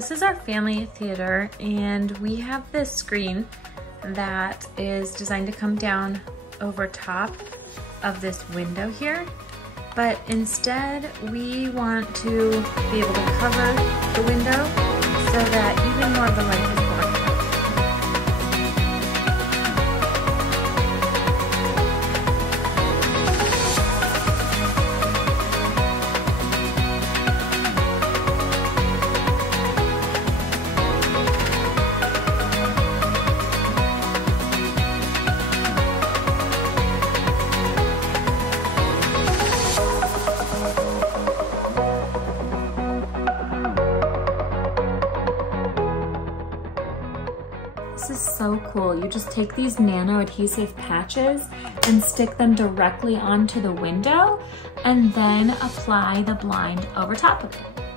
This is our family theater, and we have this screen that is designed to come down over top of this window here. But instead, we want to be able to cover the window so that even more of the light is blocked out. This is so cool. You just take these nano adhesive patches and stick them directly onto the window and then apply the blind over top of it.